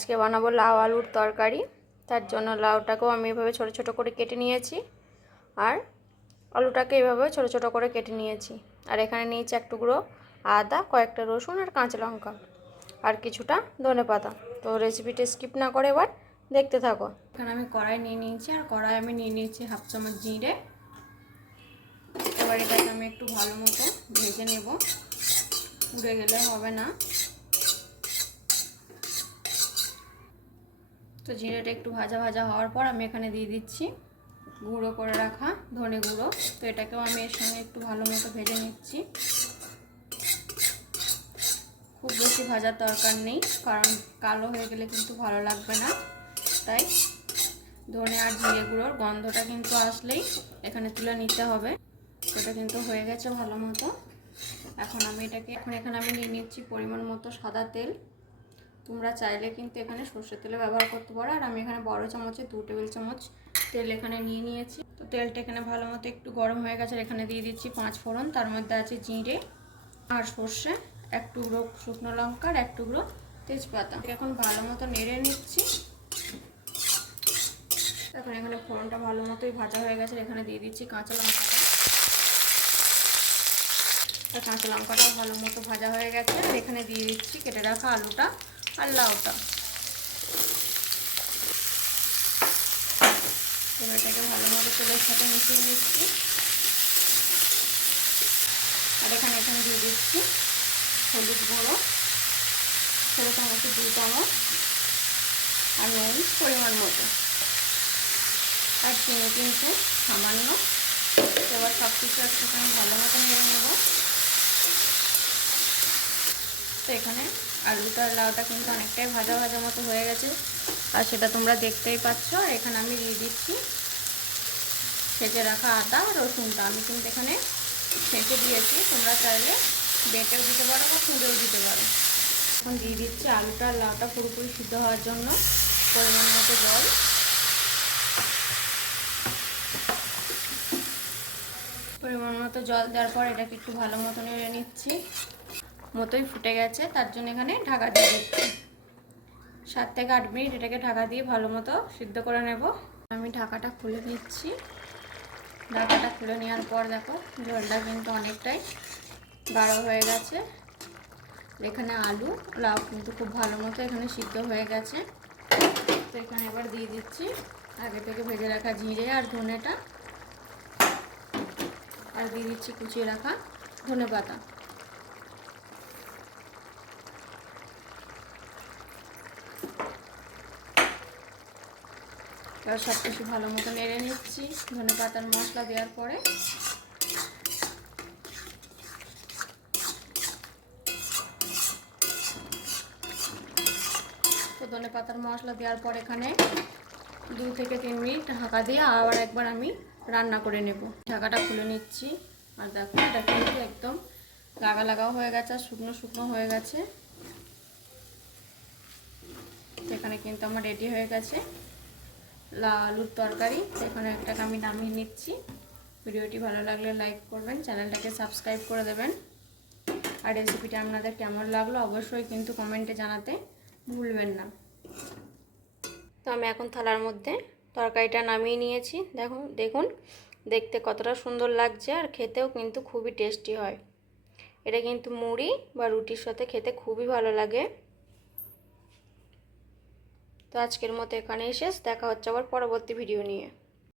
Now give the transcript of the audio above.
আজকে বানাবো লাউ আলুর তরকারি। তার জন্য লাউটাকেও আমি এভাবে ছোট ছোট করে কেটে নিয়েছি আর আলুটাকে এভাবে ছোট ছোট করে কেটে নিয়েছি। আর এখানে নিয়েছি এক টুকরো আদা, কয়েকটা রসুন আর কাঁচা লঙ্কা আর কিছুটা ধনেপাতা। তো রেসিপিটা স্কিপ না করে এবার দেখতে থাকো। এখানে আমি কড়াই নিয়ে নিয়েছি আর কড়াই আমি নিয়ে নিয়েছি হাফ চামচ জিরে। এবার এটাকে আমি একটু ভালো মতো ভেজে নেব, পুড়ে গেলে হবে না। তো জিরেটা একটু ভাজা ভাজা হওয়ার পর আমি এখানে দিয়ে দিচ্ছি গুঁড়ো করে রাখা ধনে গুঁড়ো। তো এটাকেও আমি এর সঙ্গে একটু ভালো মতো ভেজে নিচ্ছি। খুব বেশি ভাজার দরকার নেই, কারণ কালো হয়ে গেলে কিন্তু ভালো লাগবে না। তাই ধনে আর জিরে গুঁড়োর গন্ধটা কিন্তু আসলেই এখানে তুলে নিতে হবে। এটা কিন্তু হয়ে গেছে ভালো মতো। এখন এখানে আমি নিয়ে নিচ্ছি পরিমাণ মতো সাদা তেল। তোমরা চাইলে কিন্তু এখানে সর্ষের তেলে ব্যবহার করতে পারো। আর আমি এখানে বড় চামচে 2 টেবিল চামচ তেল এখানে নিয়ে নিয়েছি। তো তেলটা এখানে ভালো মতো একটু গরম হয়ে গেছে। এখানে দিয়ে দিচ্ছি 5 ফোড়ন, তার মধ্যে আছে জিরে আর সর্ষে, এক টুকরো শুকনো লঙ্কা আর এক টুকরো তেজপাতা। এখন ভালো মতো নেড়ে নিচ্ছি। এখন এখানে ফোড়নটা ভালো মতোই ভাজা হয়ে গেছে। এখানে দিয়ে দিচ্ছি কাঁচা লঙ্কাটা। কাঁচা লঙ্কাটাও ভালো মতো ভাজা হয়ে গেছে। আর এখানে দিয়ে দিচ্ছি কেটে রাখা আলুটা আর লাউটা। এটাকে ভালো মতো তেলের সাথে মিশিয়ে নিচ্ছি। আর এখানে দিয়ে দিচ্ছি হলুদ গুঁড়ো ছোটো চামচে 2 চামচ আর নুন পরিমাণ মতো আর চিনি কিন্তু সামান্য। এবার সব কিছু একসাথে আমি ভালো মতো নেড়ে নেব। তো এখানে আলুটা আর লাউটা কিন্তু অনেকটাই ভাজা ভাজা মতো হয়ে গেছে আর সেটা তোমরা দেখতেই পাচ্ছ। আর এখানে আমি দিয়ে দিচ্ছি ছেঁচে রাখা আদা রসুনটা। আমি কিন্তু এখানে ছেঁচে দিয়েছি, তোমরা চাইলে বেটেও দিতে পারো বা কুঁড়েও দিতে পারো। এখন দিয়ে দিচ্ছি আলুটা আর লাউটা পুরোপুরি সিদ্ধ হওয়ার জন্য পরিমাণ মতো জল। পরিমাণ মতো জল দেওয়ার পর এটাকে একটু ভালো মতো নেড়ে নিচ্ছি। মতোই ফুটে গেছে, তার জন্য এখানে ঢাকা দিয়ে দিচ্ছি। 7 থেকে 8 মিনিট এটাকে ঢাকা দিয়ে ভালো মতো সিদ্ধ করে নেব। আমি ঢাকাটা খুলে নিচ্ছি। ঢাকাটা খুলে নেওয়ার পর দেখো ঝোলটা কিন্তু অনেকটাই গাঢ় হয়ে গেছে। এখানে আলু লাউ কিন্তু খুব ভালো মতো এখানে সিদ্ধ হয়ে গেছে। তো এখানে এবার দিয়ে দিচ্ছি আগে থেকে ভেজে রাখা জিরে আর ধনেটা, আর দিয়ে দিচ্ছি কুচিয়ে রাখা ধনেপাতা। এবার সব কিছু ভালো মতো নেড়ে নিচ্ছি ধনেপাতার মশলা দেওয়ার পরে। তো ধনেপাতার মশলা দেওয়ার পর এখানে 2 থেকে 3 মিনিট ঢাকা দিয়ে আবার একবার আমি রান্না করে নেব। ঢাকাটা খুলে নিচ্ছি আর দেখো এটা কিন্তু একদম লাগা লাগাও হয়ে গেছে আর শুকনো শুকনো হয়ে গেছে। এখানে কিন্তু আমার রেডি হয়ে গেছে লাউ আলুর তরকারি। এখানে একটাকে আমি নামিয়ে নিচ্ছি। ভিডিওটি ভালো লাগলে লাইক করবেন, চ্যানেলটাকে সাবস্ক্রাইব করে দেবেন। আর রেসিপিটা আপনাদের কেমন লাগলো অবশ্যই কিন্তু কমেন্টে জানাতে ভুলবেন না। তো আমি এখন থালার মধ্যে তরকারিটা নামিয়ে নিয়েছি। দেখুন দেখতে কতটা সুন্দর লাগছে আর খেতেও কিন্তু খুবই টেস্টি হয়। এটা কিন্তু মুড়ি বা রুটির সাথে খেতে খুবই ভালো লাগে। তো আজকের মতো এখানেই শেষ। দেখা হচ্ছে আবার পরবর্তী ভিডিও নিয়ে।